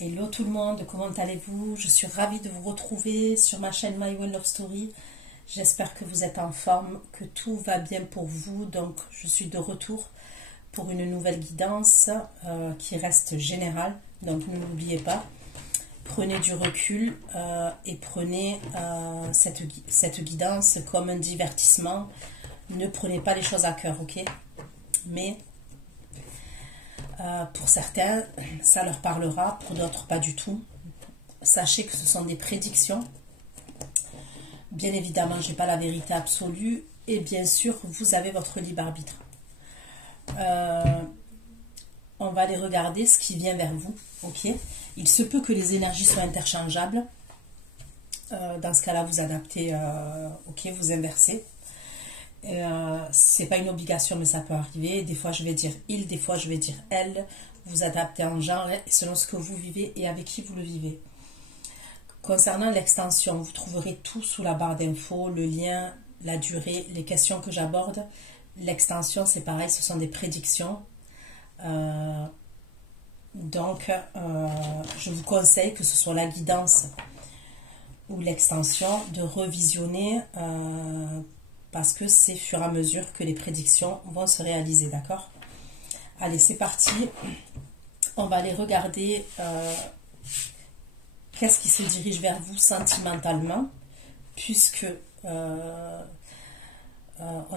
Hello tout le monde, comment allez-vous? Je suis ravie de vous retrouver sur ma chaîne My One Love Story. J'espère que vous êtes en forme, que tout va bien pour vous. Donc je suis de retour pour une nouvelle guidance qui reste générale. Donc ne l'oubliez pas. Prenez du recul et prenez cette guidance comme un divertissement. Ne prenez pas les choses à cœur, ok? Mais pour certains, ça leur parlera, pour d'autres, pas du tout. Sachez que ce sont des prédictions. Bien évidemment, je n'ai pas la vérité absolue. Et bien sûr, vous avez votre libre arbitre. On va aller regarder ce qui vient vers vous. Ok. Il se peut que les énergies soient interchangeables. Dans ce cas-là, vous adaptez. Ok, vous inversez. C'est pas une obligation, mais ça peut arriver. Des fois je vais dire il, des fois je vais dire elle. Vous adaptez en genre et selon ce que vous vivez et avec qui vous le vivez. Concernant l'extension, vous trouverez tout sous la barre d'infos, le lien, la durée, les questions que j'aborde. L'extension, c'est pareil, ce sont des prédictions. Donc je vous conseille, que ce soit la guidance ou l'extension, de revisionner parce que c'est fur et à mesure que les prédictions vont se réaliser, d'accord? Allez, c'est parti. On va aller regarder qu'est-ce qui se dirige vers vous sentimentalement, puisque on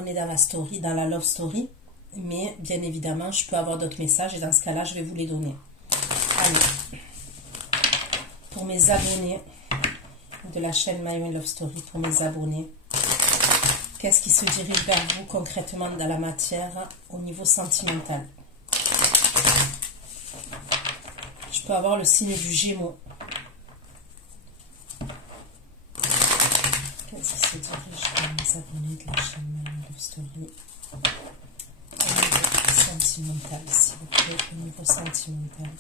est dans la story, dans la love story, mais bien évidemment, je peux avoir d'autres messages et dans ce cas-là, je vais vous les donner. Allez, pour mes abonnés de la chaîne My One Love Story, pour mes abonnés, qu'est-ce qui se dirige vers vous concrètement dans la matière au niveau sentimental? Je peux avoir le signe du Gémeaux. Qu'est-ce qui se dirige vers les abonnés de la chaîne My One Love Story au niveau sentimental, s'il vous plaît, au niveau sentimental?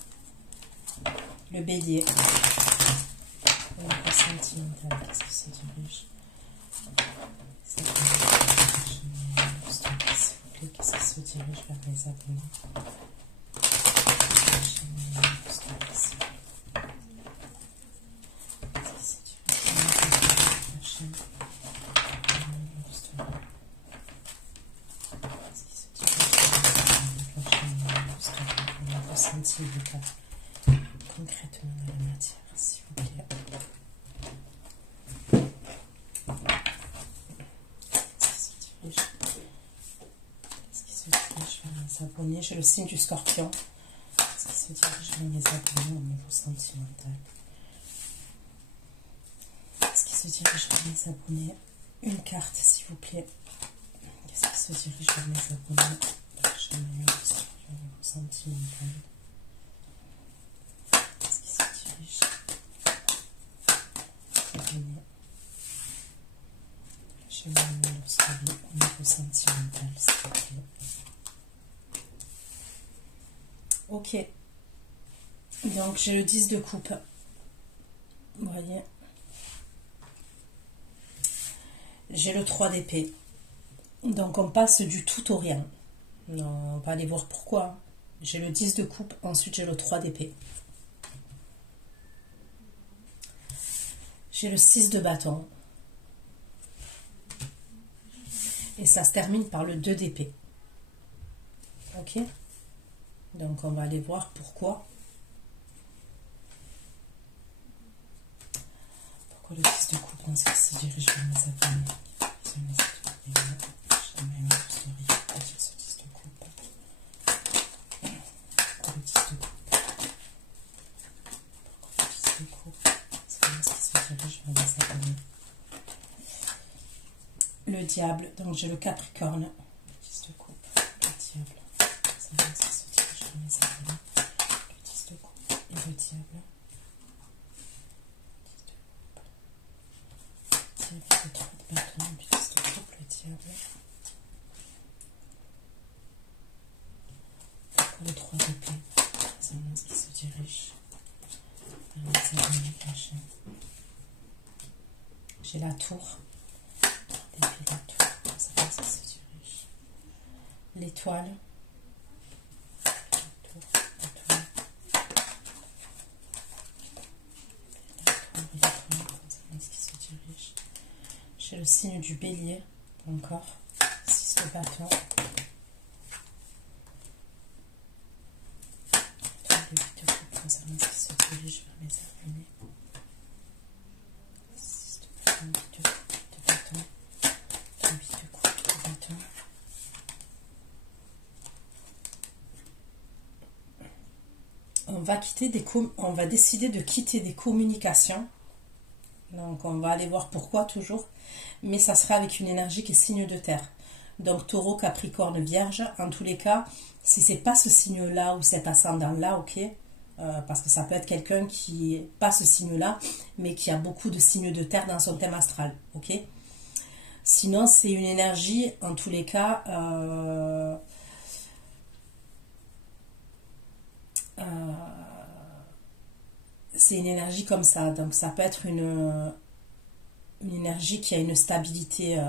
Le Bélier. Au niveau sentimental, qu'est-ce qui se dirige? Qu'est-ce qui se dirige vers les abonnés? Concrètement dans la matière, s'il vous plaît. Abonnés. J'ai le signe du Scorpion. Qu'est-ce qui se dirige vers mes abonnés au niveau sentimental? Qu'est-ce qui se dirige vers mes abonnés? Une carte, s'il vous plaît. Qu'est-ce qui se dirige vers mes abonnés au niveau sentimental? Qu'est-ce qui se dirige chez moi au niveau sentimental, s'il vous plaît? Ok, donc j'ai le 10 de coupe, vous voyez, j'ai le 3 d'épée, donc on passe du tout au rien. Non, on va aller voir pourquoi. J'ai le 10 de coupe, ensuite j'ai le 3 d'épée, j'ai le 6 de bâton, et ça se termine par le 2 d'épée. Ok. Donc, on va aller voir pourquoi. Pourquoi le 6 de coupe, dans ce qui se dirige vers mes abonnés? Jamais une story sur ce 10 de coupe. Pourquoi le 10 de coupe? Pourquoi le 10 de coupe? C'est ce qui se dirige vers mes abonnés. Le diable, donc j'ai le Capricorne. Le 10 de coupe, le diable. C'est ce qui se dirige vers mes abonnés. Le 10 de coupe et le diable. Le 3 de bâton, le 10 de coupe, le diable. Pourquoi le 3 d'épée? C'est ce qui se dirige vers mes abonnés cachés. J'ai la tour. 3 d'épée, la tour. C'est ce qui se dirige. L'étoile. le signe du bélier, encore, 6 de bâton. Le 8 de coupe concernant ce qui se dirige vers mes abonnés. 6 de bâton, 8 de bâton, 8 de coupe de bâton. On va décider de quitter des communications. Donc on va aller voir pourquoi toujours. Mais ça sera avec une énergie qui est signe de terre. Donc taureau, capricorne, vierge. En tous les cas, si c'est pas ce signe-là ou cet ascendant-là, ok. Parce que ça peut être quelqu'un qui n'est pas ce signe-là, mais qui a beaucoup de signes de terre dans son thème astral, ok. Sinon, c'est une énergie, en tous les cas... c'est une énergie comme ça, donc ça peut être une énergie qui a une stabilité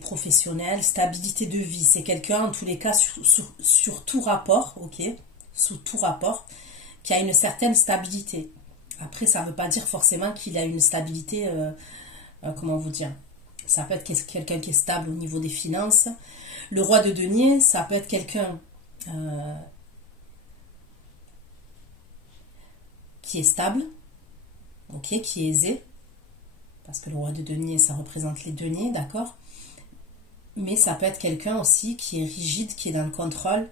professionnelle, stabilité de vie. C'est quelqu'un en tous les cas sur tout rapport, ok, sous tout rapport, qui a une certaine stabilité. Après, ça ne veut pas dire forcément qu'il a une stabilité, comment vous dire, ça peut être quelqu'un qui est stable au niveau des finances. Le roi de denier, ça peut être quelqu'un qui est stable, ok, qui est aisé, parce que le roi de denier, ça représente les deniers, d'accord, mais ça peut être quelqu'un aussi qui est rigide, qui est dans le contrôle,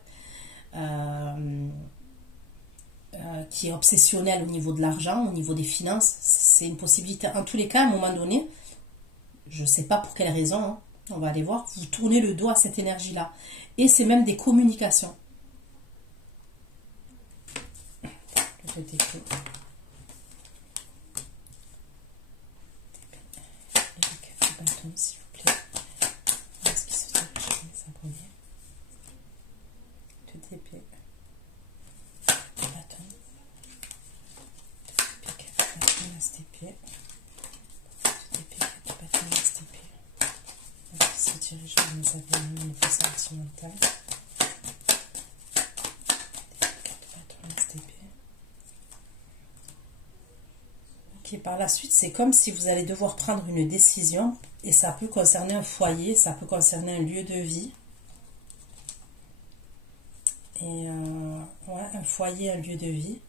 qui est obsessionnel au niveau de l'argent, au niveau des finances. C'est une possibilité. En tous les cas, à un moment donné, je ne sais pas pour quelle raison, hein, on va aller voir, vous tournez le dos à cette énergie-là. Et c'est même des communications. Le déco. S'il vous plaît. Est-ce qu'il se dirige vers les abonnés? De DP. De bâton. De DP, de bâton, STP. De DP, de bâton, STP. Est-ce qu'il se dirige vers les abonnés au niveau sentimental? Ok, par la suite, c'est comme si vous allez devoir prendre une décision et ça peut concerner un foyer, ça peut concerner un lieu de vie. Et ouais, un foyer, un lieu de vie.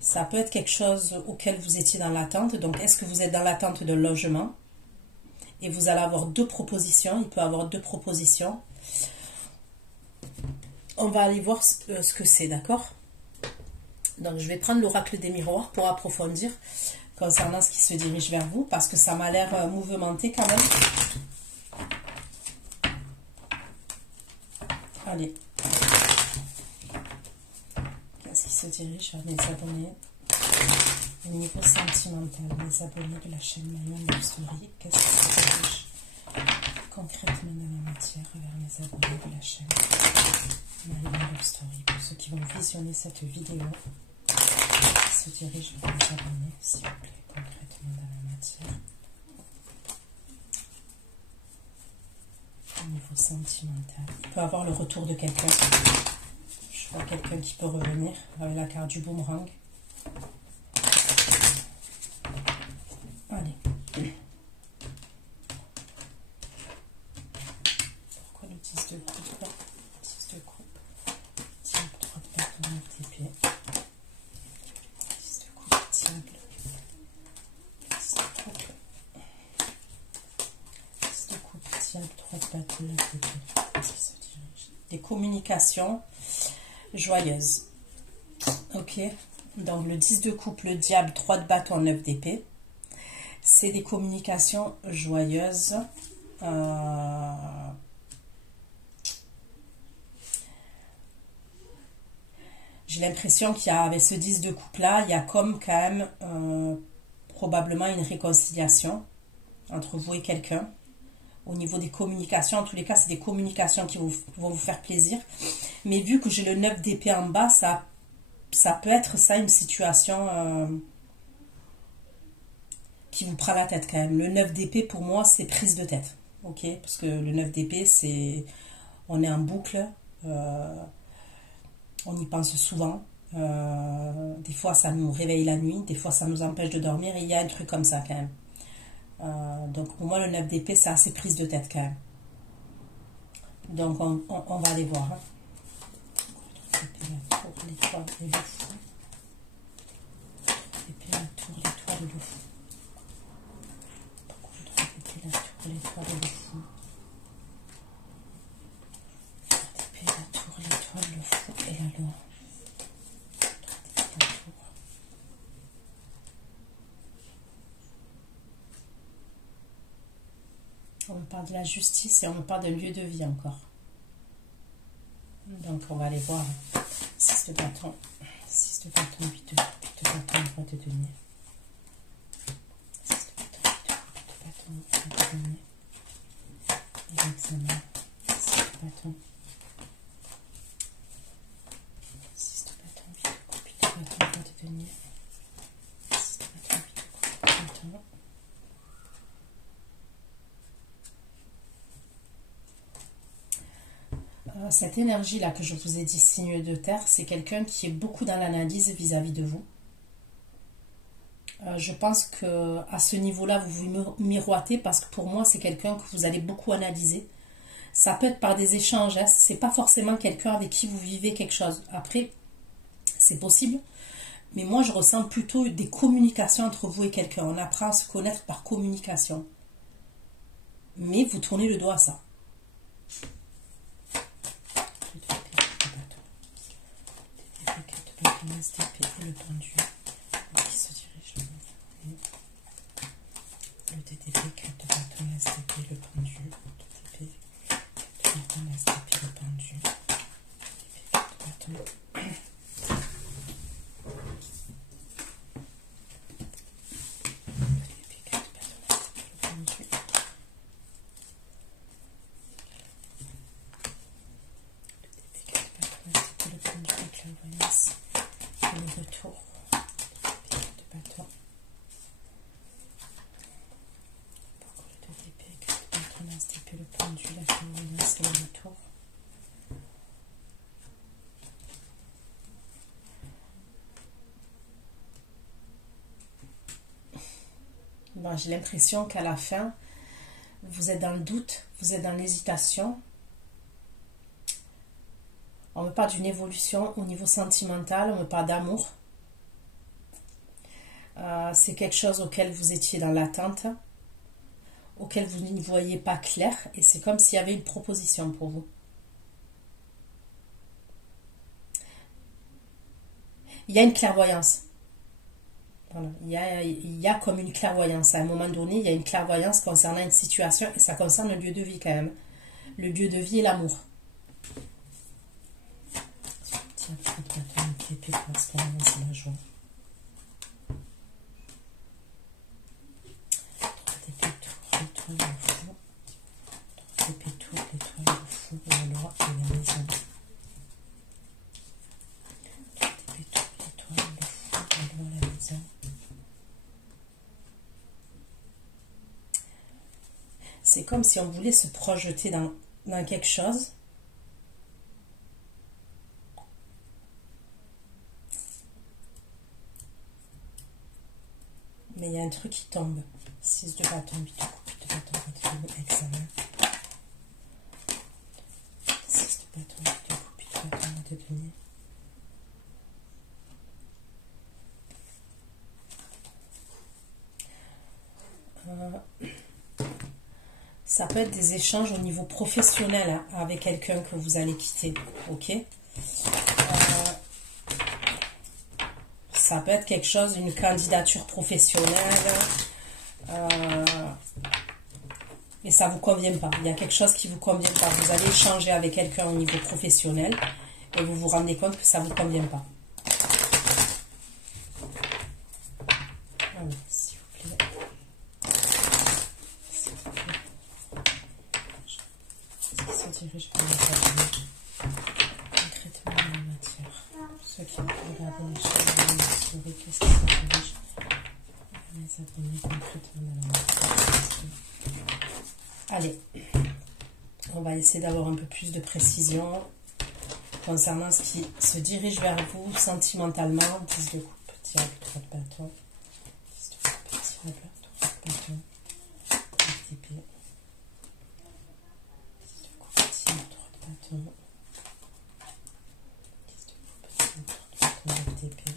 Ça peut être quelque chose auquel vous étiez dans l'attente. Donc, est-ce que vous êtes dans l'attente d'un logement? Et vous allez avoir deux propositions. Il peut y avoir deux propositions. On va aller voir ce que c'est, d'accord? Donc, je vais prendre l'oracle des miroirs pour approfondir concernant ce qui se dirige vers vous, parce que ça m'a l'air mouvementé quand même. Allez. Qu'est-ce qui se dirige vers mes abonnés? Au niveau sentimental, mes abonnés de la chaîne My Love Story, qu'est-ce qui se dirige concrètement dans la matière vers mes abonnés de la chaîne My Love Story? Pour ceux qui vont visionner cette vidéo, se dirige vers les abonnés, s'il vous plaît, concrètement dans la matière. Au niveau sentimental, il peut avoir le retour de quelqu'un. Je vois quelqu'un qui peut revenir avec la carte du boomerang. Allez. Pourquoi le 10 de coupe? 10 de coupe. Diable, 3 de bâton, 9 d'épée. 10 de coupe, diable. 10 de coupe. 10 de coupe, diable, 3 de bâton, 9 d'épée. Qu'est-ce qui se dirige? Des communications joyeuses. Ok. Donc le 10 de coupe, le diable, 3 de bâton, 9 d'épée. C'est des communications joyeuses. J'ai l'impression qu'il y a, avec ce 10 de coupe là, il y a comme quand même probablement une réconciliation entre vous et quelqu'un. Au niveau des communications, en tous les cas, c'est des communications qui vont vous faire plaisir. Mais vu que j'ai le 9 d'épée en bas, ça peut être ça, une situation qui vous prend la tête quand même. Le 9 d'épée, pour moi, c'est prise de tête. Ok? Parce que le 9 d'épée, c'est... On est en boucle. On y pense souvent. Des fois, ça nous réveille la nuit. Des fois, ça nous empêche de dormir. Et il y a un truc comme ça quand même. Donc pour moi, le 9 d'épée, c'est assez prise de tête quand même. Donc on va aller voir. Hein. La tour, l'étoile et le fou. Épée, la tour, l'étoile et le fou. Épée, la tour, l'étoile et le fou. Épée, la tour, l'étoile, le fou et la loi. On me parle de la justice et on me parle d'un lieu de vie encore. Donc on va aller voir. 6 de bâton, 6 de bâton, 8 de bâton, roi de denier. 6 de bâton, 8 de bâton, roi de denier. Et l'examen, 6 de bâton. 6 de bâton, 8 de coupe, 8 de bâton, roi de denier. 6 de bâton, 8 de coupe, 8 de bâton. Cette énergie-là que je vous ai dit, signe de terre, c'est quelqu'un qui est beaucoup dans l'analyse vis-à-vis de vous. Je pense que à ce niveau-là, vous vous miroitez parce que pour moi, c'est quelqu'un que vous allez beaucoup analyser. Ça peut être par des échanges, hein. C'est pas forcément quelqu'un avec qui vous vivez quelque chose. Après, c'est possible, mais moi, je ressens plutôt des communications entre vous et quelqu'un. On apprend à se connaître par communication. Mais vous tournez le doigt à ça. STP et le pendu qui se dirige le TTP, 4 de bâton, STP, le pendu, TTP, 4 de bâton, STP, le pendu, TTP, 4 de bâton. Bon, j'ai l'impression qu'à la fin, vous êtes dans le doute, vous êtes dans l'hésitation. On me parle d'une évolution au niveau sentimental, on me parle d'amour. C'est quelque chose auquel vous étiez dans l'attente, auquel vous n'y voyez pas clair, et c'est comme s'il y avait une proposition pour vous. Il y a une clairvoyance. Voilà. Il y a comme une clairvoyance. À un moment donné, il y a une clairvoyance concernant une situation, et ça concerne le lieu de vie quand même. Le lieu de vie et l'amour. C'est comme si on voulait se projeter dans quelque chose. Mais il y a un truc qui tombe. 6 de bâton, 8 de coupe, 8 de bâton, examen. 6 de bâton, 8 de coupe, 8 de bâton, de denier. Ça peut être des échanges au niveau professionnel hein, avec quelqu'un que vous allez quitter, ok. Ça peut être quelque chose, une candidature professionnelle, et ça ne vous convient pas. Il y a quelque chose qui ne vous convient pas. Vous allez échanger avec quelqu'un au niveau professionnel et vous vous rendez compte que ça ne vous convient pas. Allez, s'il vous plaît. Se dirige vers les concrètement dans la matière. Ceux qui ont regardé les choses historiques, qu'est-ce qui se dirige vers les abonnés concrètement dans la matière. Allez, on va essayer d'avoir un peu plus de précision concernant ce qui se dirige vers vous sentimentalement. 10 de coupe, diable, 3 de bâton. 10 de coupe, diable, 3 de bâton. d'épée. 10 de coupe, 3 de bâton. 10 de coupe, 3 de bâton, d'épée.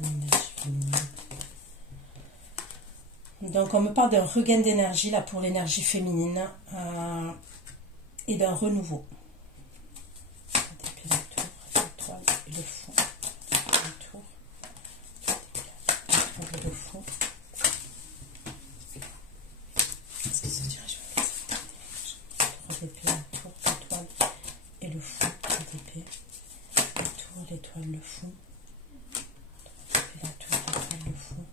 L'énergie féminine. Donc on me parle d'un regain d'énergie là pour l'énergie féminine et d'un renouveau. L'épée, la tour, l'étoile et le fond. La tour, l'étoile et le fond. Qu'est-ce qui se dirige vers l'épée, la tour, l'étoile et le fond. L'épée, la tour, l'étoile, le fond. La tour, l'étoile, le fond.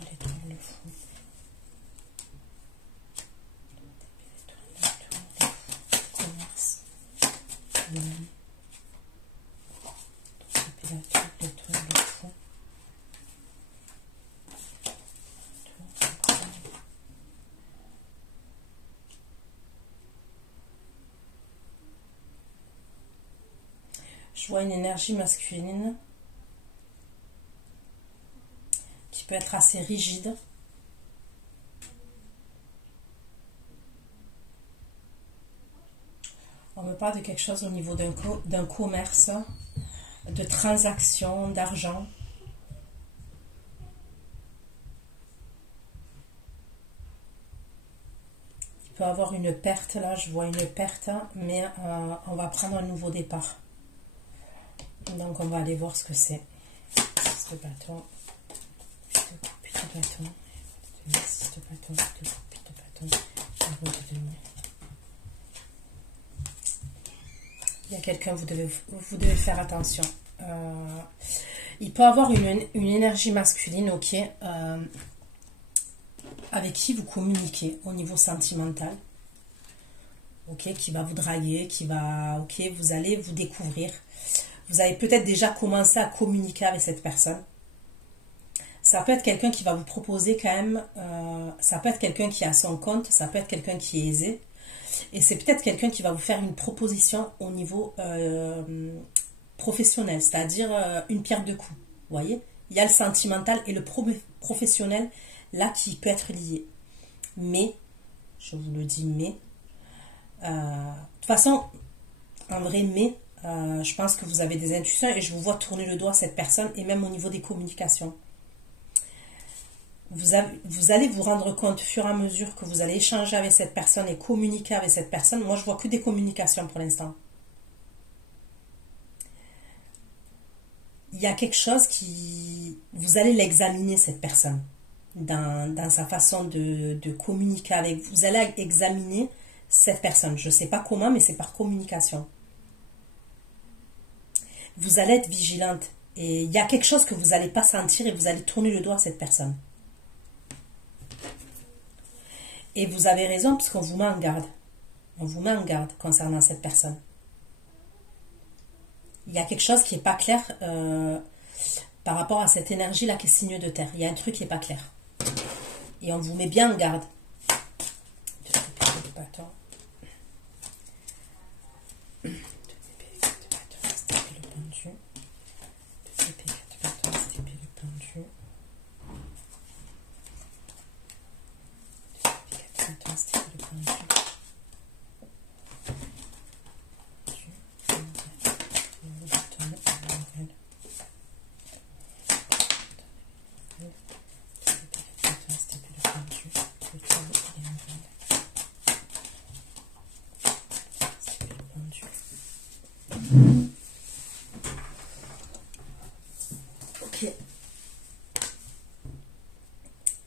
L'étoile, le fond. Commerce. L'homme. La tour, l'étoile, le fond. Je vois une énergie masculine qui peut être assez rigide. On me parle de quelque chose au niveau d'un commerce, de transactions, d'argent. Il peut y avoir une perte, là, je vois une perte, mais on va prendre un nouveau départ. Donc on va aller voir ce que c'est. 6 de bâton, 8 de coupe, 8 de bâton, 6 de bâton, 8 de coupe, 8 de bâton, 1 de demi. Il y a quelqu'un, vous devez faire attention. Il peut avoir une énergie masculine, ok, avec qui vous communiquez au niveau sentimental, ok, qui va vous draguer, qui va, ok, vous allez vous découvrir. Vous avez peut-être déjà commencé à communiquer avec cette personne. Ça peut être quelqu'un qui va vous proposer quand même, ça peut être quelqu'un qui a son compte, ça peut être quelqu'un qui est aisé. Et c'est peut-être quelqu'un qui va vous faire une proposition au niveau professionnel, c'est-à-dire une pierre deux coups. Vous voyez, il y a le sentimental et le professionnel là qui peut être lié. Mais, je vous le dis, mais, de toute façon, en vrai, mais, je pense que vous avez des intuitions et je vous vois tourner le doigt à cette personne et même au niveau des communications. Vous allez vous rendre compte au fur et à mesure que vous allez échanger avec cette personne et communiquer avec cette personne. Moi, je vois que des communications pour l'instant. Il y a quelque chose qui... Vous allez l'examiner, cette personne, dans sa façon de communiquer avec vous. Vous allez examiner cette personne. Je ne sais pas comment, mais c'est par communication. Vous allez être vigilante. Et il y a quelque chose que vous n'allez pas sentir et vous allez tourner le doigt à cette personne. Et vous avez raison, puisqu'on vous met en garde. On vous met en garde concernant cette personne. Il y a quelque chose qui n'est pas clair par rapport à cette énergie-là qui est signe de terre. Il y a un truc qui n'est pas clair. Et on vous met bien en garde. Ok.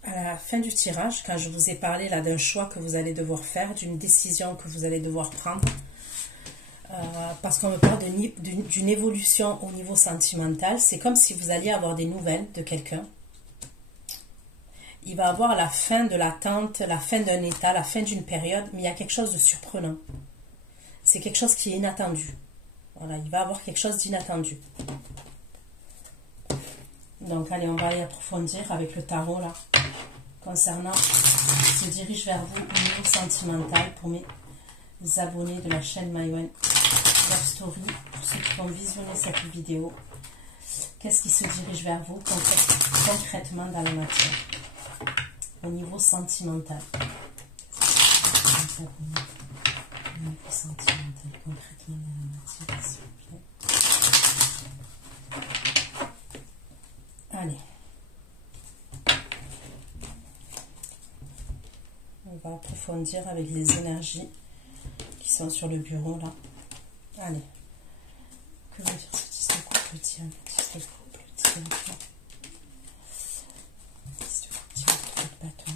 À la fin du tirage, quand je vous ai parlé là d'un choix que vous allez devoir faire, d'une décision que vous allez devoir prendre, parce qu'on me parle d'une évolution au niveau sentimental, c'est comme si vous alliez avoir des nouvelles de quelqu'un. Il va avoir la fin de l'attente, la fin d'un état, la fin d'une période, mais il y a quelque chose de surprenant. C'est quelque chose qui est inattendu. Voilà, il va avoir quelque chose d'inattendu. Donc, allez, on va y approfondir avec le tarot, là, concernant ce qui se dirige vers vous au niveau sentimental pour mes abonnés de la chaîne Maïwenn Love Story, pour ceux qui vont visionner cette vidéo. Qu'est-ce qui se dirige vers vous concrètement dans la matière? au niveau sentimental. Au niveau sentimental, concrètement dans la matière, s'il vous plaît. Allez. On va approfondir avec les énergies qui sont sur le bureau là. Allez. Que veut dire ce type de couple diable? Ce couple diable. Ce couple diable, 3 de bâton.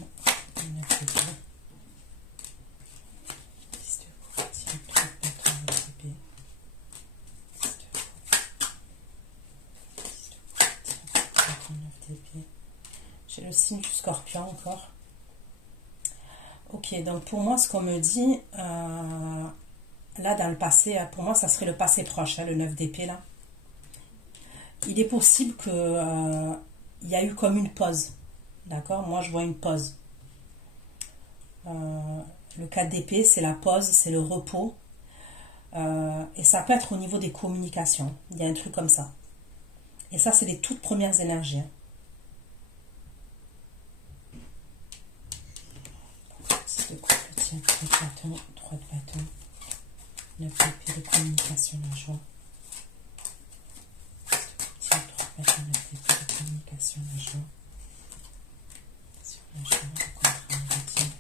9 de bâton. Ce couple diable, 3 de bâton, 9 de bâton. J'ai le signe du scorpion encore. Ok, donc pour moi, ce qu'on me dit, là dans le passé, pour moi, ça serait le passé proche, hein, le 9 d'épée là. Il est possible que il y a eu comme une pause. D'accord? Moi, je vois une pause. Le 4 d'épée, c'est la pause, c'est le repos. Et ça peut être au niveau des communications. Il y a un truc comme ça. Et ça, c'est les toutes premières énergies. Hein. De couple, tiens, 3 de bâton, 3 de bâton, 9 d'épée, de communication, la joie. Tiens, 3 de bâton, 9 d'épée, de communication, la joie. Sur la joie, le contrat, le diable.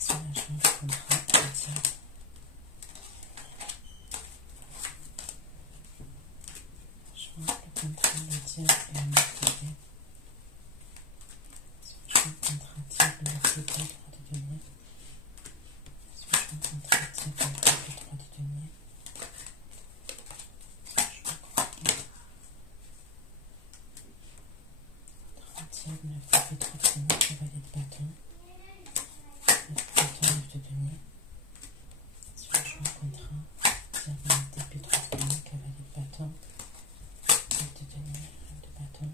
Sur la joie, le contrat, le diable. La joie, le contrat, le diable et le 9 d'épée. Contrat diable, 9 d'épée, 3 de denier. Contrat diable, 9 d'épée, 3 de denier. Contrat diable, 9 d'épée, 3 de denier, cavalier de bâton. 9 de bâton, 9 de denier. Sur le choix contrat, diable, 9 d'épée, 3 de denier, cavalier de bâton. 9 de denier, 9 de bâton.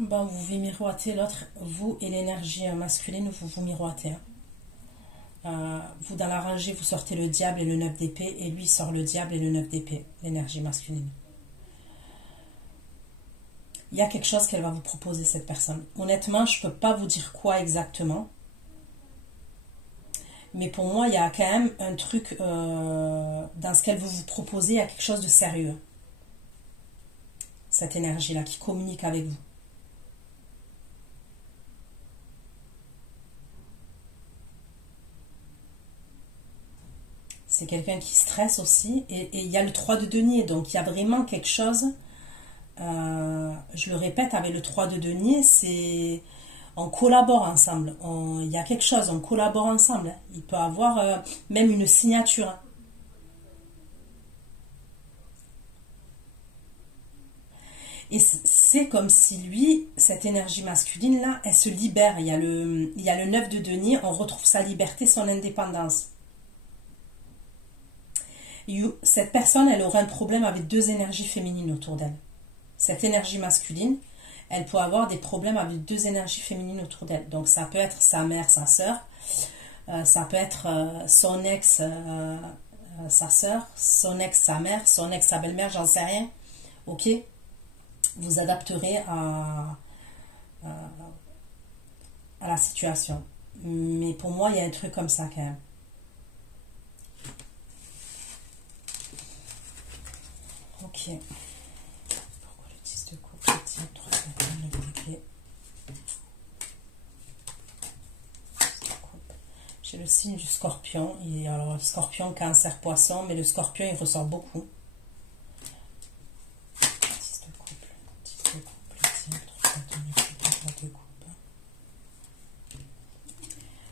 Ben, vous vous miroitez l'autre, vous et l'énergie masculine, vous vous miroitez. Vous dans la rangée, vous sortez le diable et le 9 d'épée, et lui sort le diable et le 9 d'épée, l'énergie masculine. Il y a quelque chose qu'elle va vous proposer, cette personne. Honnêtement, je ne peux pas vous dire quoi exactement. Mais pour moi, il y a quand même un truc dans ce qu'elle veut vous proposer, il y a quelque chose de sérieux. Cette énergie-là qui communique avec vous. C'est quelqu'un qui stresse aussi. Et il y a le 3 de denier. Donc, il y a vraiment quelque chose. Je le répète, avec le 3 de denier, c'est... On collabore ensemble. Il y a quelque chose, on collabore ensemble. Il peut avoir même une signature. Et c'est comme si lui, cette énergie masculine-là, elle se libère. Il y a le 9 de denier, on retrouve sa liberté, son indépendance. Cette personne, elle aurait un problème avec 2 énergies féminines autour d'elle. Cette énergie masculine, elle peut avoir des problèmes avec 2 énergies féminines autour d'elle. Donc ça peut être sa mère, sa sœur, ça peut être son ex, sa sœur, son ex, sa mère, son ex, sa belle-mère, j'en sais rien. Ok? Vous adapterez à la situation. Mais pour moi, il y a un truc comme ça quand même. Ok. Pourquoi le 10 de coupe, le 10 de 3 de 9 d'épée. J'ai le signe du scorpion. Et alors, le scorpion, cancer, poisson, mais le scorpion, il ressort beaucoup. 10 de couple, 10 de couple, 10 de 3 de 9 d'épée, 3 de coupe.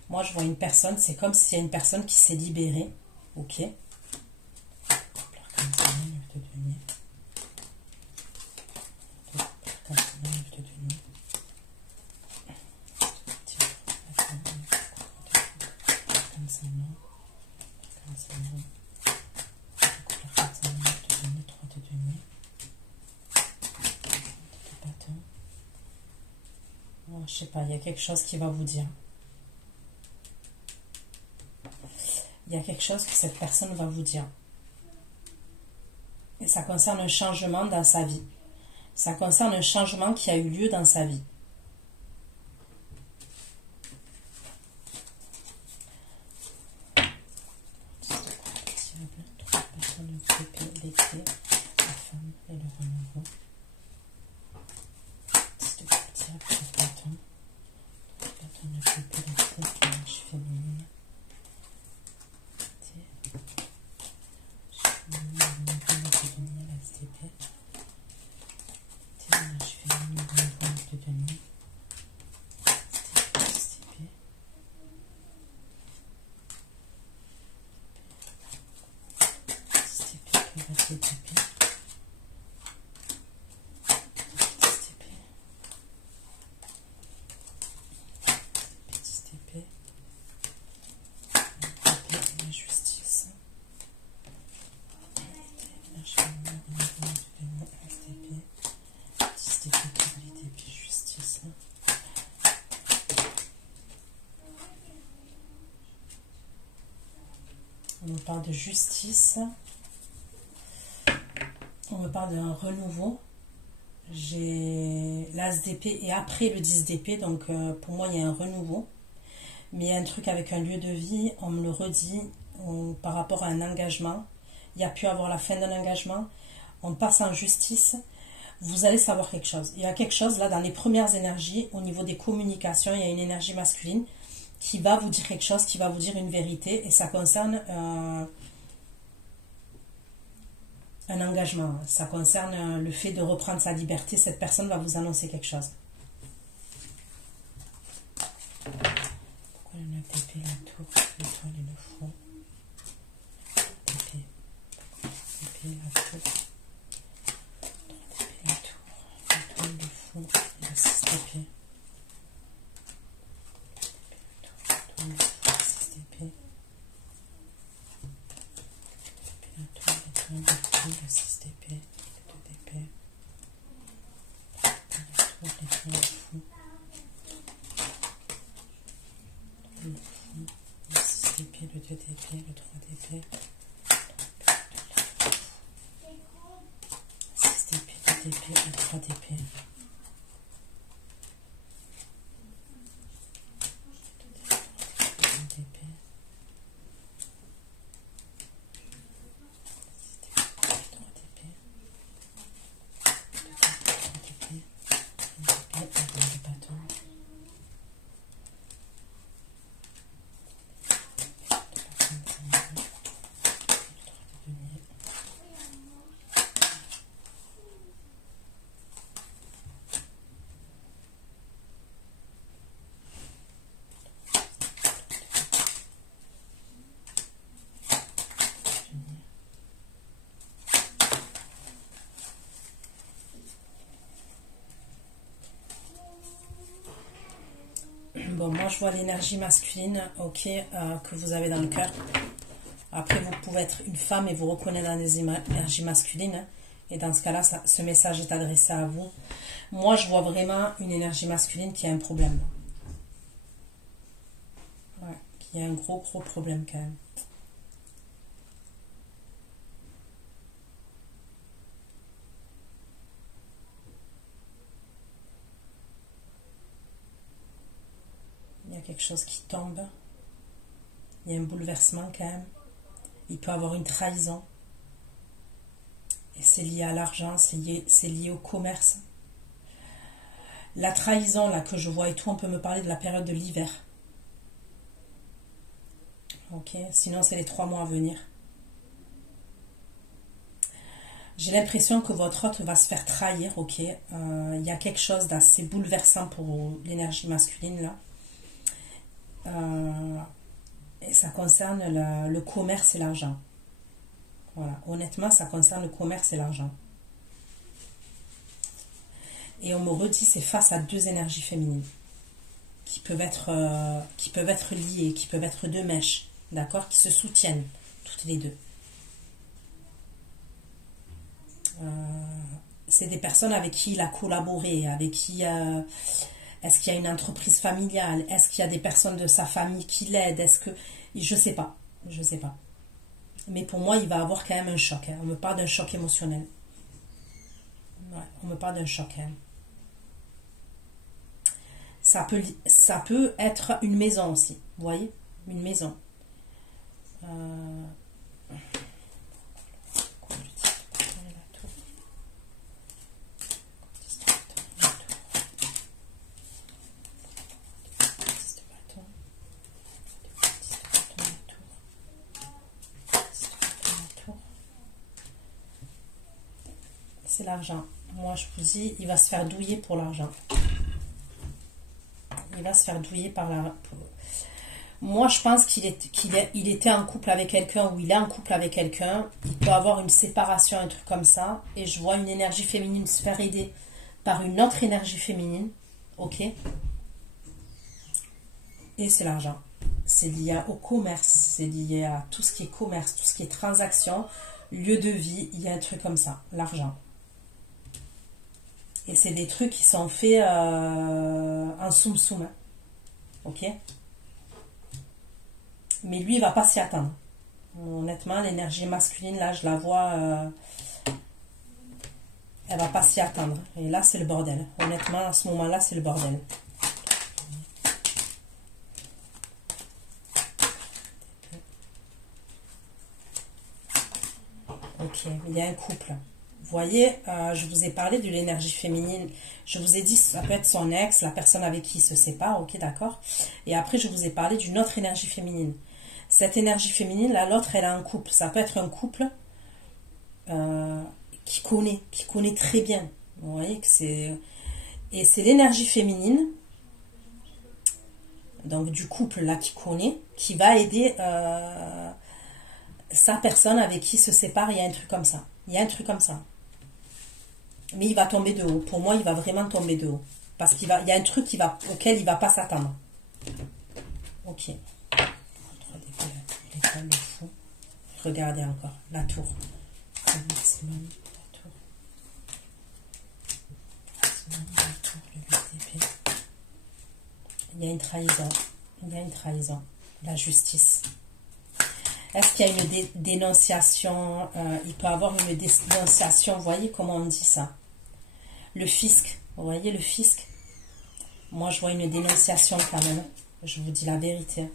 Moi, je vois une personne, c'est comme s'il y a une personne qui s'est libérée. Ok. Je sais pas, il y a quelque chose qui va vous dire. Il y a quelque chose que cette personne va vous dire. Et ça concerne un changement dans sa vie. Ça concerne un changement qui a eu lieu dans sa vie. L'été, la femme et le renouveau. C'est de partir pour le bâton. Le bâton de couper l'été, l'image féminine. On me parle de justice. On me parle d'un renouveau. J'ai l'As d'épée et après le 10 d'épée. Donc pour moi, il y a un renouveau. Mais il y a un truc avec un lieu de vie. On me le redit par rapport à un engagement. Il y a pu avoir la fin d'un engagement. On passe en justice. Vous allez savoir quelque chose. Il y a quelque chose là dans les premières énergies. Au niveau des communications, il y a une énergie masculine qui va vous dire quelque chose, qui va vous dire une vérité, et ça concerne un engagement, ça concerne le fait de reprendre sa liberté. Cette personne va vous annoncer quelque chose. Pourquoi le 9 d'épée, la tour, l'étoile et le fou? L'épée, l'épée, la tour, 3 d'épée, la tour, l'étoile, le fou et le 6 d'épée. Le 6 d'épée, le 2 d'épée, le fou, le 6 d'épée, le 2 d'épée, le 3 d'épée, 6 d'épée, 2 d'épée, le 3 d'épée. Bon, moi je vois l'énergie masculine, ok, que vous avez dans le cœur. Après, vous pouvez être une femme et vous reconnaître dans des énergies masculines. Hein, et dans ce cas-là, ce message est adressé à vous. Moi, je vois vraiment une énergie masculine qui a un problème. Ouais, qui a un gros problème quand même. Il y a quelque chose qui tombe. Il y a un bouleversement quand même. Il peut y avoir une trahison. Et c'est lié à l'argent, c'est lié au commerce. La trahison là que je vois et tout, on peut me parler de la période de l'hiver. Ok, sinon c'est les 3 mois à venir. J'ai l'impression que votre hôte va se faire trahir, ok. Il y a quelque chose d'assez bouleversant pour l'énergie masculine là. Et ça concerne le commerce et l'argent. Voilà, honnêtement, ça concerne le commerce et l'argent. Et on me redit, c'est face à 2 énergies féminines qui peuvent être liées, qui peuvent être 2 mèches, d'accord, qui se soutiennent, toutes les 2. C'est des personnes avec qui il a collaboré, avec qui Est-ce qu'il y a une entreprise familiale? Est-ce qu'il y a des personnes de sa famille qui l'aident? Est-ce que... Je sais pas. Je sais pas. Mais pour moi, il va avoir quand même un choc. Hein. On me parle d'un choc émotionnel. Ouais, on me parle d'un choc. Hein. Ça peut être une maison aussi. Vous voyez? Une maison. C'est l'argent. Moi, je vous dis, il va se faire douiller pour l'argent. Il va se faire douiller par la... Moi, je pense qu'il était en couple avec quelqu'un ou il est en couple avec quelqu'un. Il peut avoir une séparation, un truc comme ça. Et je vois une énergie féminine se faire aider par une autre énergie féminine. Ok? Et c'est l'argent. C'est lié au commerce. C'est lié à tout ce qui est commerce, tout ce qui est transaction, lieu de vie. Il y a un truc comme ça. L'argent. Et c'est des trucs qui sont faits en soum-soum. Hein. Ok? Mais lui, il va pas s'y attendre. Honnêtement, l'énergie masculine, là, je la vois... elle va pas s'y attendre. Et là, c'est le bordel. Honnêtement, à ce moment-là, c'est le bordel. Ok, il y a un couple. Vous voyez, je vous ai parlé de l'énergie féminine. Je vous ai dit, ça peut être son ex, la personne avec qui il se sépare, ok, d'accord. Et après, je vous ai parlé d'une autre énergie féminine. Cette énergie féminine, là, l'autre, elle a un couple. Ça peut être un couple qui connaît très bien. Vous voyez que c'est... Et c'est l'énergie féminine, donc du couple, là, qui va aider sa personne avec qui il se sépare. Il y a un truc comme ça. Il y a un truc comme ça. Mais il va tomber de haut. Pour moi, il va vraiment tomber de haut. Parce qu'il y a un truc auquel il ne va pas s'attendre. Ok. L'étoile de fou. Regardez encore. La tour. Le maximum. La tour. La tour. Le 8 d'épée. Il y a une trahison. Il y a une trahison. La justice. Est-ce qu'il y a une dénonciation? Il peut avoir une dénonciation. Vous voyez comment on dit ça? Le fisc. Vous voyez le fisc? Moi, je vois une dénonciation quand même. Je vous dis la vérité.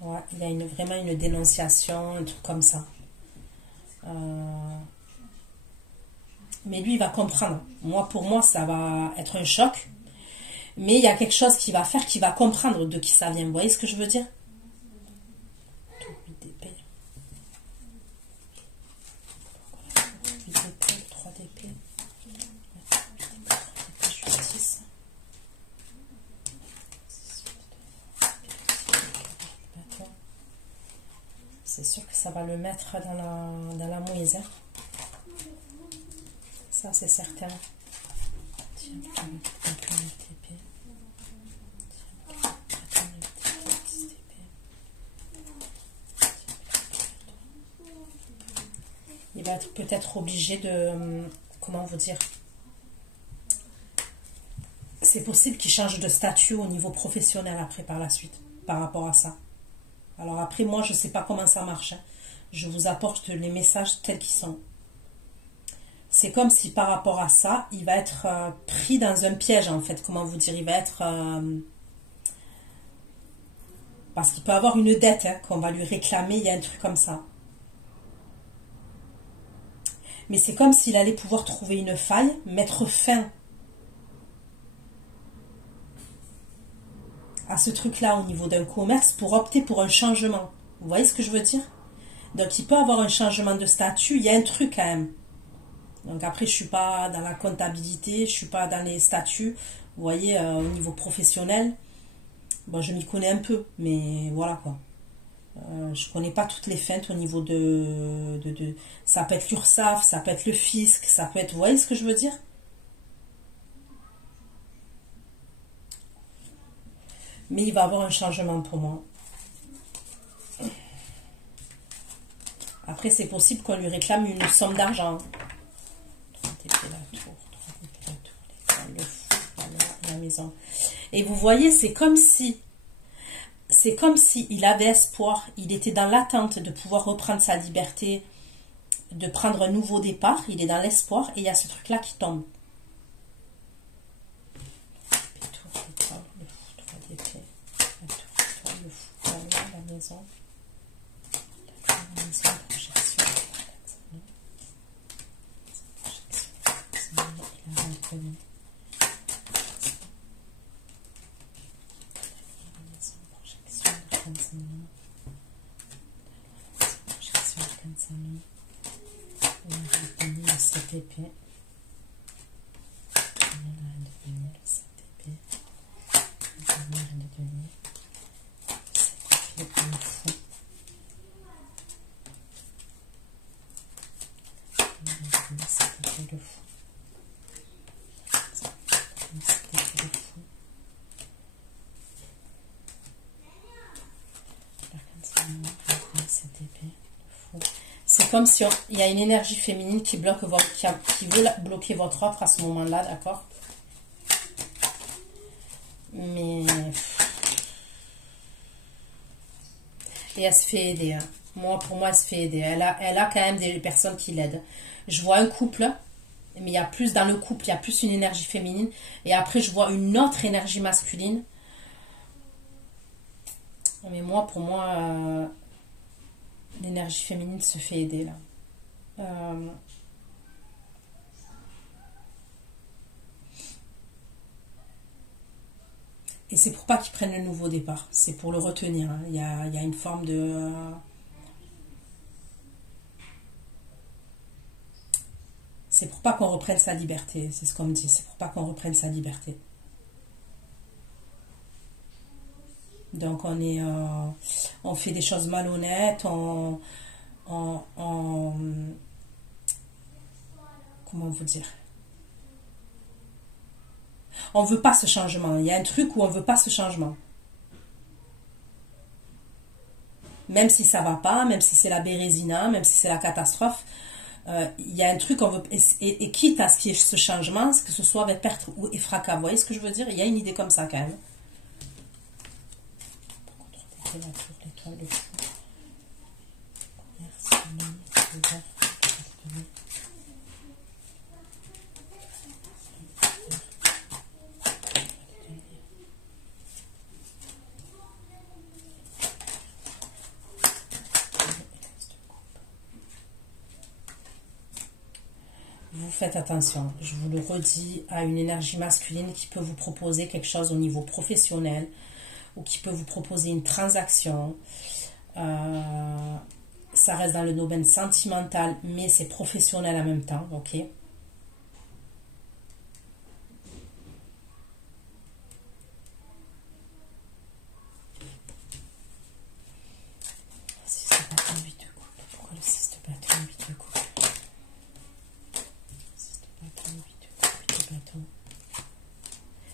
Ouais, il y a vraiment une dénonciation, un truc comme ça. Mais lui, il va comprendre. Pour moi, ça va être un choc. Mais il y a quelque chose qui va faire, qui va comprendre de qui ça vient. Vous voyez ce que je veux dire? Tour 8 d'épée. 8 d'épée, 3 d'épée. Justice. C'est sûr que ça va le mettre dans la mouise. Hein. Ça, c'est certain. Il va être peut-être obligé de... Comment vous dire? C'est possible qu'il change de statut au niveau professionnel après, par la suite, par rapport à ça. Alors après, moi, je ne sais pas comment ça marche. Hein. Je vous apporte les messages tels qu'ils sont. C'est comme si par rapport à ça, il va être pris dans un piège, en fait. Comment vous dire? Il va être... parce qu'il peut avoir une dette hein, qu'on va lui réclamer. Il y a un truc comme ça. Mais c'est comme s'il allait pouvoir trouver une faille, mettre fin à ce truc-là au niveau d'un commerce pour opter pour un changement. Vous voyez ce que je veux dire? Donc, il peut avoir un changement de statut. Il y a un truc quand même. Donc, après, je ne suis pas dans la comptabilité, je ne suis pas dans les statuts. Vous voyez, au niveau professionnel, bon, je m'y connais un peu, mais voilà quoi. Je connais pas toutes les feintes au niveau de ça peut être l'URSSAF, ça peut être le fisc, ça peut être... Vous voyez ce que je veux dire? Mais il va avoir un changement pour moi. Après, c'est possible qu'on lui réclame une somme d'argent. 3 d'épée, la tour. maison. Et vous voyez, c'est comme si il avait espoir, il était dans l'attente de pouvoir reprendre sa liberté, de prendre un nouveau départ, il est dans l'espoir, et il y a ce truc-là qui tombe. La maison. C'est comme si il y a une énergie féminine qui bloque qui veut bloquer votre offre à ce moment-là, d'accord? Mais et elle se fait aider. Hein. Pour moi, elle se fait aider. Elle a quand même des personnes qui l'aident. Je vois un couple, mais il y a plus dans le couple, il y a plus une énergie féminine. Et après, je vois une autre énergie masculine. Mais pour moi, l'énergie féminine se fait aider là. Et c'est pour pas qu'ils prennent le nouveau départ. C'est pour le retenir. Hein. Il y a une forme de... C'est pour pas qu'on reprenne sa liberté. C'est ce qu'on me dit. C'est pour pas qu'on reprenne sa liberté. Donc on fait des choses malhonnêtes, comment vous dire, on veut pas ce changement. Il y a un truc où on veut pas ce changement, même si ça va pas, même si c'est la bérésina, même si c'est la catastrophe. Il y a un truc on veut, et quitte à ce qu'il y ait ce changement, que ce soit avec perte ou fracas. Vous voyez ce que je veux dire? Il y a une idée comme ça quand même. La tour, l'étoile, le fou. Merci, vous faites attention, je vous le redis, à une énergie masculine qui peut vous proposer quelque chose au niveau professionnel, ou qui peut vous proposer une transaction. Ça reste dans le domaine sentimental, mais c'est professionnel en même temps, ok? Pourquoi le 6 de bâton, 8 de coupe? 6 de bâton, 8 de bâton.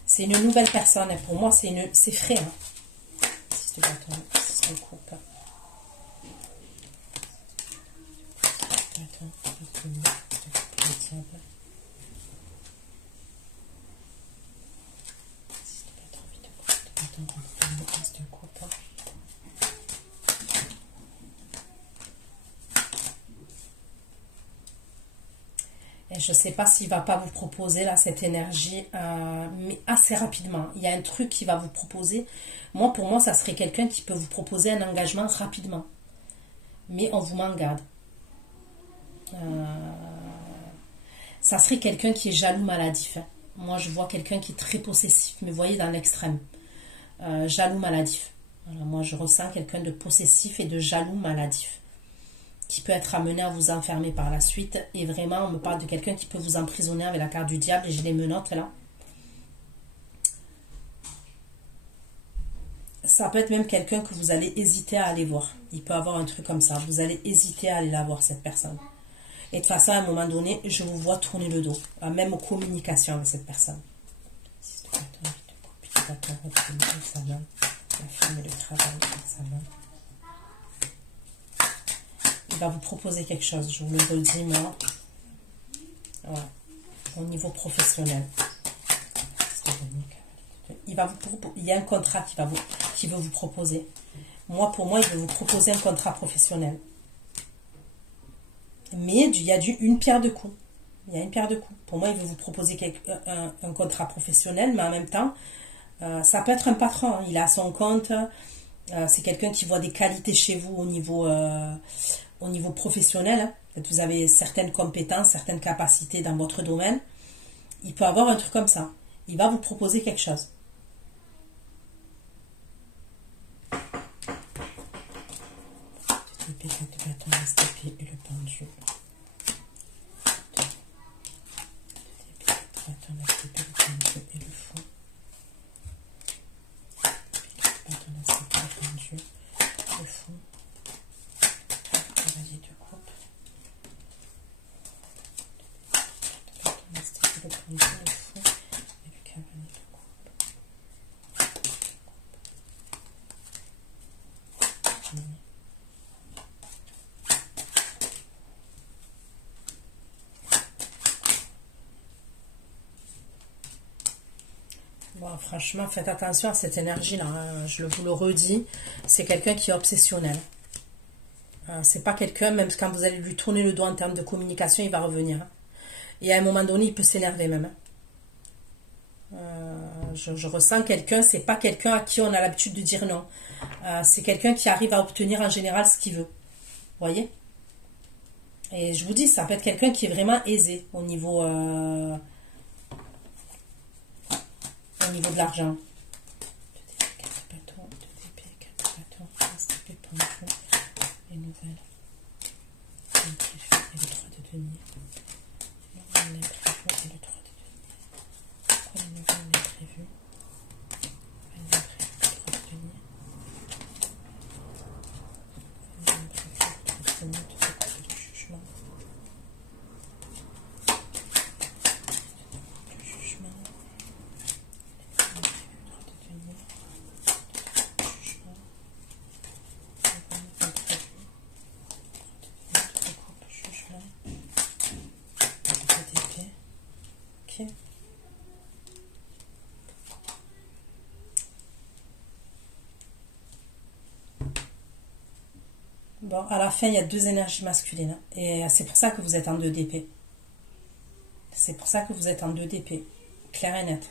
C'est une nouvelle personne, et pour moi, c'est frais. Hein. 6 de bâton, 6 de coupe. Et je ne sais pas s'il ne va pas vous proposer là cette énergie, mais assez rapidement. Il y a un truc qui va vous proposer. Pour moi, ça serait quelqu'un qui peut vous proposer un engagement rapidement. Mais on vous m'engage. Ça serait quelqu'un qui est jaloux maladif. Hein. Moi, je vois quelqu'un qui est très possessif, mais vous voyez dans l'extrême. Jaloux maladif. Voilà, moi, je ressens quelqu'un de possessif et de jaloux maladif, qui peut être amené à vous enfermer par la suite. Et vraiment, on me parle de quelqu'un qui peut vous emprisonner avec la carte du diable, et j'ai les menottes là. Ça peut être même quelqu'un que vous allez hésiter à aller voir. Il peut avoir un truc comme ça. Vous allez hésiter à aller la voir, cette personne. Et de toute façon, à un moment donné, je vous vois tourner le dos. Même aux communications avec cette personne. La femme et le travail, ça va. Il va vous proposer quelque chose, je vous le redis, moi. Ouais. Au niveau professionnel. Il y a un contrat qui veut vous proposer. Pour moi, il veut vous proposer un contrat professionnel. Mais il y a une pierre de coups. Il y a une pierre de coups. Pour moi, il veut vous proposer un contrat professionnel, mais en même temps, ça peut être un patron. Il a son compte. C'est quelqu'un qui voit des qualités chez vous au niveau professionnel. Vous avez certaines compétences, certaines capacités dans votre domaine. Il peut avoir un truc comme ça. Il va vous proposer quelque chose. Et le pendu. Et le fou. Le fou. Cavalier de coupe. Le pendu, le fou. Et le cavalier de coupe. Bon, franchement, faites attention à cette énergie-là. Hein. Je vous le redis, c'est quelqu'un qui est obsessionnel. C'est pas quelqu'un, même quand vous allez lui tourner le dos en termes de communication, il va revenir. Hein. Et à un moment donné, il peut s'énerver même. Hein. Je ressens quelqu'un, c'est pas quelqu'un à qui on a l'habitude de dire non. C'est quelqu'un qui arrive à obtenir en général ce qu'il veut. Vous voyez? Et je vous dis, ça peut être quelqu'un qui est vraiment aisé au niveau de l'argent. Les nouvelles. Et le 3 de denier. L'imprévu et le 3 de denier. Pourquoi les nouvelles l'imprévu? L'imprévu, le 3 de denier. L'imprévu, le 3 de denier, tout est coupe de jugement. Le jugement. Bon, à la fin, il y a deux énergies masculines. Et c'est pour ça que vous êtes en 2 d'épée. C'est pour ça que vous êtes en 2 d'épée. Clair et net.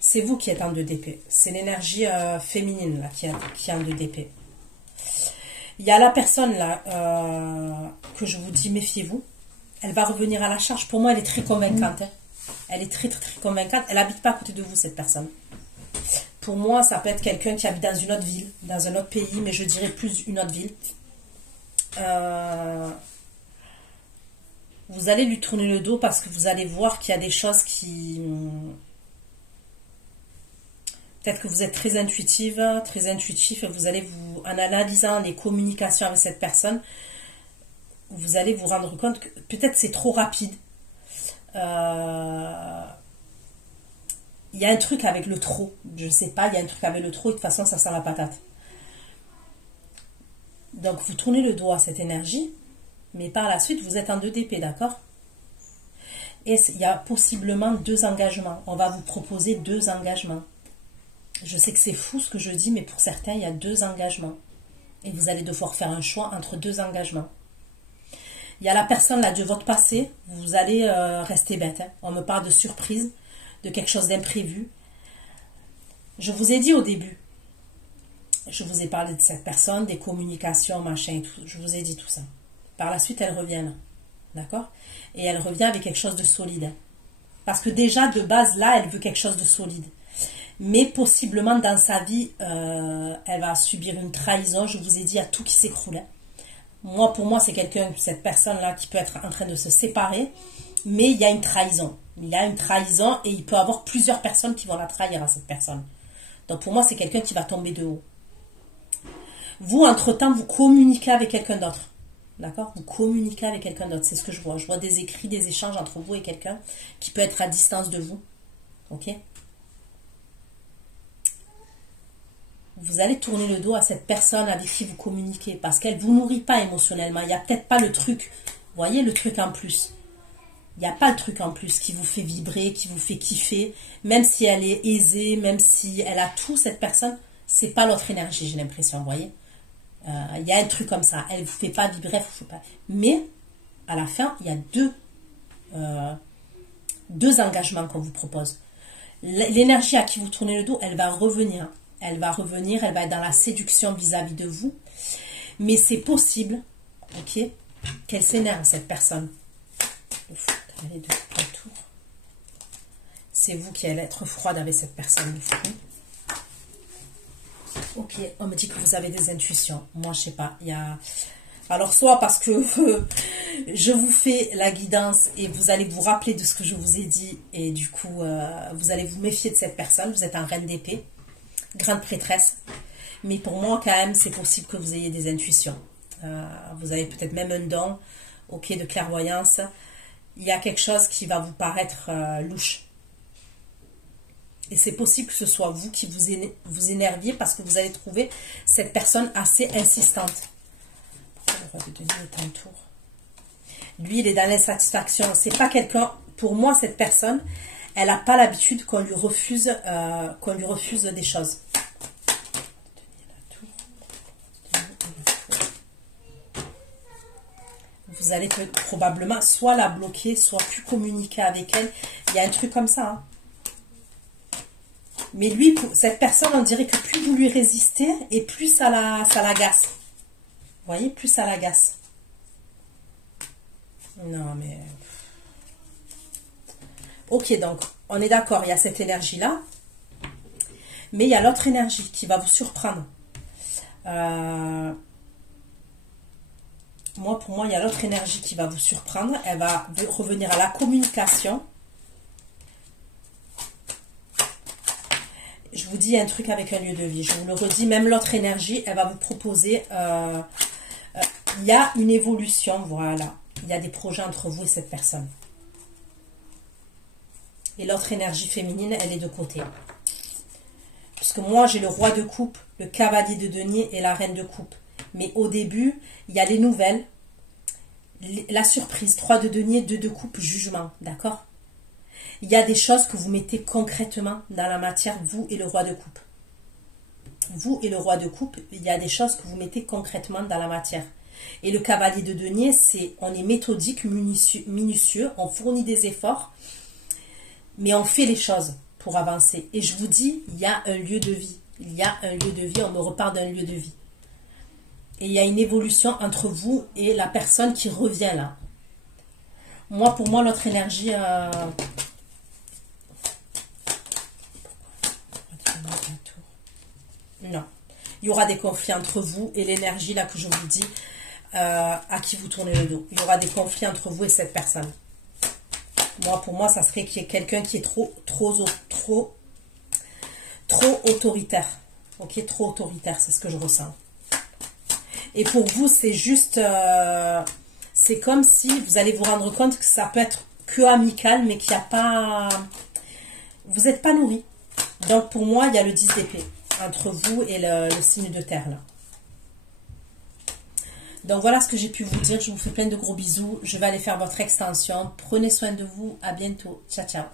C'est vous qui êtes en 2 d'épée. C'est l'énergie féminine là, qui est en 2 d'épée. Il y a la personne là que je vous dis, méfiez-vous. Elle va revenir à la charge. Pour moi, elle est très convaincante. Hein. Elle est très, très, très convaincante. Elle n'habite pas à côté de vous, cette personne. Pour moi, ça peut être quelqu'un qui habite dans une autre ville, dans un autre pays, mais je dirais plus une autre ville. Vous allez lui tourner le dos parce que vous allez voir qu'il y a des choses qui... Peut-être que vous êtes très intuitif, et vous allez en analysant les communications avec cette personne, vous allez vous rendre compte que peut-être c'est trop rapide. Il y a un truc avec le trop, je sais pas, il y a un truc avec le trop et de toute façon ça sent la patate. Donc vous tournez le dos à cette énergie, mais par la suite vous êtes en 2 d'épée, d'accord? Et il y a possiblement 2 engagements. On va vous proposer 2 engagements. Je sais que c'est fou ce que je dis, mais pour certains il y a 2 engagements. Et vous allez devoir faire un choix entre 2 engagements. Il y a la personne là de votre passé, vous allez rester bête. Hein. On me parle de surprise, de quelque chose d'imprévu. Je vous ai dit au début, je vous ai parlé de cette personne, des communications, machin et tout. Je vous ai dit tout ça. Par la suite, elle revient. D'accord? Et elle revient avec quelque chose de solide. Parce que déjà, de base, là, elle veut quelque chose de solide. Mais possiblement, dans sa vie, elle va subir une trahison. Je vous ai dit, il y a tout qui s'écroule. Moi, pour moi, c'est quelqu'un, cette personne-là, qui peut être en train de se séparer. Mais il y a une trahison. Il y a une trahison et il peut y avoir plusieurs personnes qui vont la trahir à cette personne. Donc, pour moi, c'est quelqu'un qui va tomber de haut. Vous, entre-temps, vous communiquez avec quelqu'un d'autre. D'accord? Vous communiquez avec quelqu'un d'autre. C'est ce que je vois. Je vois des écrits, des échanges entre vous et quelqu'un qui peut être à distance de vous. Ok? Vous allez tourner le dos à cette personne avec qui vous communiquez parce qu'elle ne vous nourrit pas émotionnellement. Il n'y a peut-être pas le truc. Vous voyez le truc en plus. Il n'y a pas le truc en plus qui vous fait vibrer, qui vous fait kiffer. Même si elle est aisée, même si elle a tout, cette personne, c'est pas l'autre énergie, j'ai l'impression, vous voyez. Il y a un truc comme ça. Elle ne vous fait pas vibrer, vous fait pas. Mais, à la fin, il y a deux engagements qu'on vous propose. L'énergie à qui vous tournez le dos, elle va revenir. Elle va revenir, elle va être dans la séduction vis-à-vis de vous. Mais c'est possible, ok, qu'elle s'énerve, cette personne. Allez, deux tours. C'est vous qui allez être froide avec cette personne. Ok, on me dit que vous avez des intuitions. Moi, je sais pas. Il y a... Alors, soit parce que je vous fais la guidance et vous allez vous rappeler de ce que je vous ai dit. Et du coup, vous allez vous méfier de cette personne. Vous êtes en reine d'épée, grande prêtresse. Mais pour moi, quand même, c'est possible que vous ayez des intuitions. Vous avez peut-être même un don, ok, de clairvoyance. Il y a quelque chose qui va vous paraître louche. Et c'est possible que ce soit vous qui vous énerviez parce que vous allez trouver cette personne assez insistante. Pourquoi le roi de denier est en tour? Lui, il est dans l'insatisfaction. C'est pas quelqu'un... Pour moi, cette personne, elle n'a pas l'habitude qu'on lui refuse des choses. Vous allez probablement soit la bloquer, soit plus communiquer avec elle. Il y a un truc comme ça. Hein. Mais lui, cette personne, on dirait que plus vous lui résistez, et plus ça l'agace. Vous voyez, plus ça l'agace. Non, mais... Ok, donc, on est d'accord, il y a cette énergie-là. Mais il y a l'autre énergie qui va vous surprendre. Pour moi, il y a l'autre énergie qui va vous surprendre. Elle va revenir à la communication. Je vous dis un truc avec un lieu de vie. Je vous le redis, même l'autre énergie, elle va vous proposer... il y a une évolution, voilà. Il y a des projets entre vous et cette personne. Et l'autre énergie féminine, elle est de côté. Puisque moi, j'ai le roi de coupe, le cavalier de denier et la reine de coupe. Mais au début, il y a les nouvelles, la surprise, 3 de denier, 2 de coupe, jugement, d'accord? Il y a des choses que vous mettez concrètement dans la matière, vous et le roi de coupe. Vous et le roi de coupe, il y a des choses que vous mettez concrètement dans la matière. Et le cavalier de denier, on est méthodique, minutieux, on fournit des efforts, mais on fait les choses pour avancer. Et je vous dis, il y a un lieu de vie. Il y a un lieu de vie, on me reparle d'un lieu de vie. Et il y a une évolution entre vous et la personne qui revient là. Pour moi, l'autre énergie... Non. Il y aura des conflits entre vous et l'énergie là que je vous dis à qui vous tournez le dos. Il y aura des conflits entre vous et cette personne. Pour moi, ça serait qu'il y ait quelqu'un qui est trop autoritaire. Ok, trop autoritaire, c'est ce que je ressens. Et pour vous, c'est juste... c'est comme si vous allez vous rendre compte que ça peut être que amical, mais qu'il n'y a pas... Vous n'êtes pas nourri. Donc pour moi, il y a le 10 d'épée entre vous et le signe de terre là. Donc voilà ce que j'ai pu vous dire. Je vous fais plein de gros bisous. Je vais aller faire votre extension. Prenez soin de vous. À bientôt. Ciao, ciao.